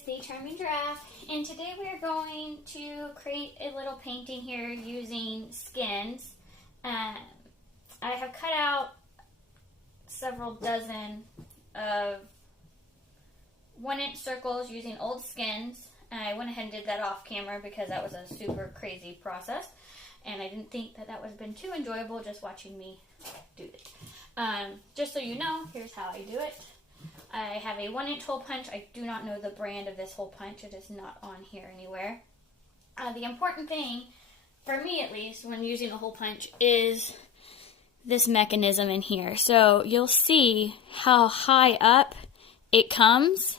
is the Charming Giraffe, and today we are going to create a little painting here using skins. I have cut out several dozen of 1-inch circles using old skins. I went ahead and did that off camera because that was a super crazy process, and I didn't think that would have been too enjoyable just watching me do it. Just so you know, here's how I do it. I have a 1-inch hole punch. I do not know the brand of this hole punch. It is not on here anywhere. The important thing, for me at least, when using a hole punch is this mechanism in here. So you'll see how high up it comes.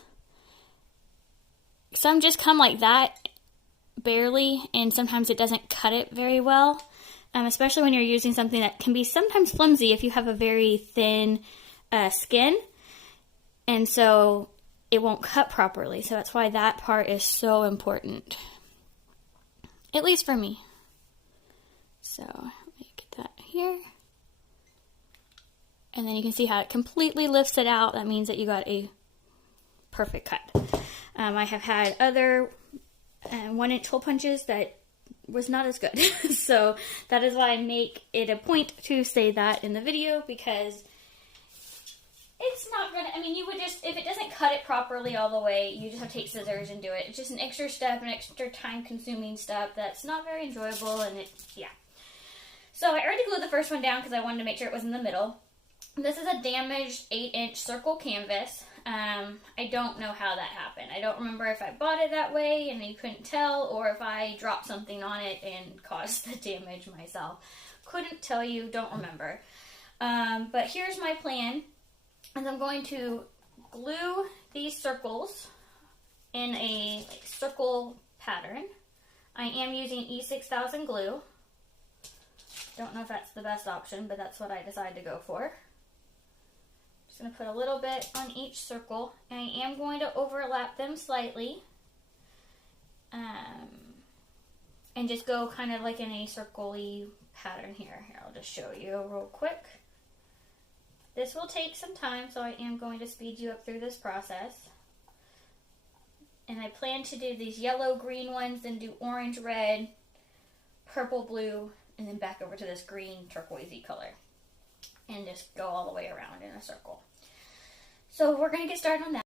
Some just come like that, barely, and sometimes it doesn't cut it very well. Especially when you're using something that can be sometimes flimsy if you have a very thin skin. And so it won't cut properly. So that's why that part is so important. At least for me. So let me get that here. And then you can see how it completely lifts it out. That means that you got a perfect cut. I have had other 1-inch hole punches that was not as good. So that is why I make it a point to say that in the video, because it's not gonna, you would just, if it doesn't cut it properly all the way, you just have to take scissors and do it. It's just an extra step, an extra time consuming step that's not very enjoyable, and yeah. So I already glued the first one down because I wanted to make sure it was in the middle. This is a damaged 8-inch circle canvas. I don't know how that happened. I don't remember if I bought it that way and you couldn't tell, or if I dropped something on it and caused the damage myself. Couldn't tell you, don't remember. But here's my plan. And I'm going to glue these circles in a circle pattern. I am using E6000 glue. Don't know if that's the best option, but that's what I decided to go for. Just going to put a little bit on each circle, and I am going to overlap them slightly. And just go kind of like in a circle-y pattern here. Here, I'll just show you real quick. This will take some time, so I am going to speed you up through this process. And I plan to do these yellow, green ones, then do orange, red, purple, blue, and then back over to this green turquoisey color. And just go all the way around in a circle. So we're going to get started on that.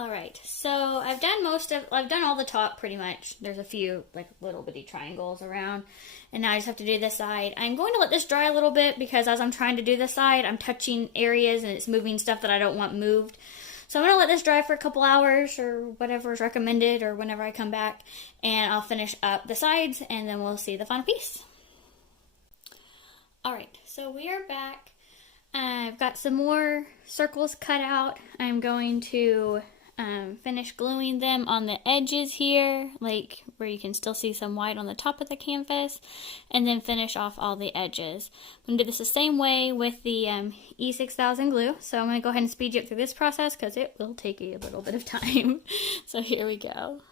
Alright, so I've done all the top pretty much. There's a few like little bitty triangles around, and now I just have to do this side. I'm going to let this dry a little bit because as I'm trying to do this side, I'm touching areas and it's moving stuff that I don't want moved. So I'm going to let this dry for a couple hours or whatever is recommended or whenever I come back, and I'll finish up the sides and then we'll see the final piece. Alright, so we are back. I've got some more circles cut out. I'm going to finish gluing them on the edges here, like where you can still see some white on the top of the canvas, and then finish off all the edges. I'm going to do this the same way with the E6000 glue, so I'm going to go ahead and speed you up through this process because it will take a little bit of time. So here we go.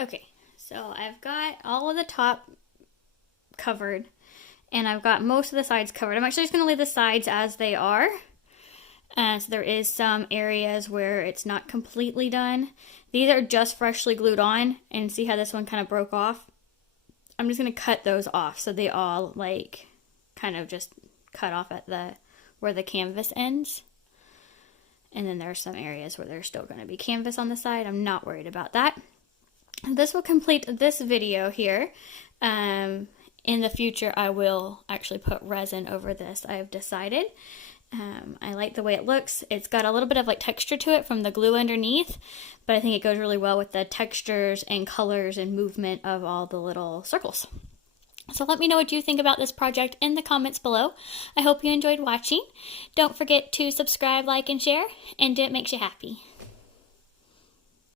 Okay, so I've got all of the top covered, and I've got most of the sides covered. I'm actually just going to leave the sides as they are. So there is some areas where it's not completely done. These are just freshly glued on, and see how this one kind of broke off? I'm just going to cut those off so they all like kind of just cut off at where the canvas ends. And then there are some areas where there's still going to be canvas on the side. I'm not worried about that. This will complete this video here. In the future, I will actually put resin over this, I have decided. I like the way it looks. It's got a little bit of like texture to it from the glue underneath, but I think it goes really well with the textures and colors and movement of all the little circles. So let me know what you think about this project in the comments below. I hope you enjoyed watching. Don't forget to subscribe, like, and share, and do it makes you happy.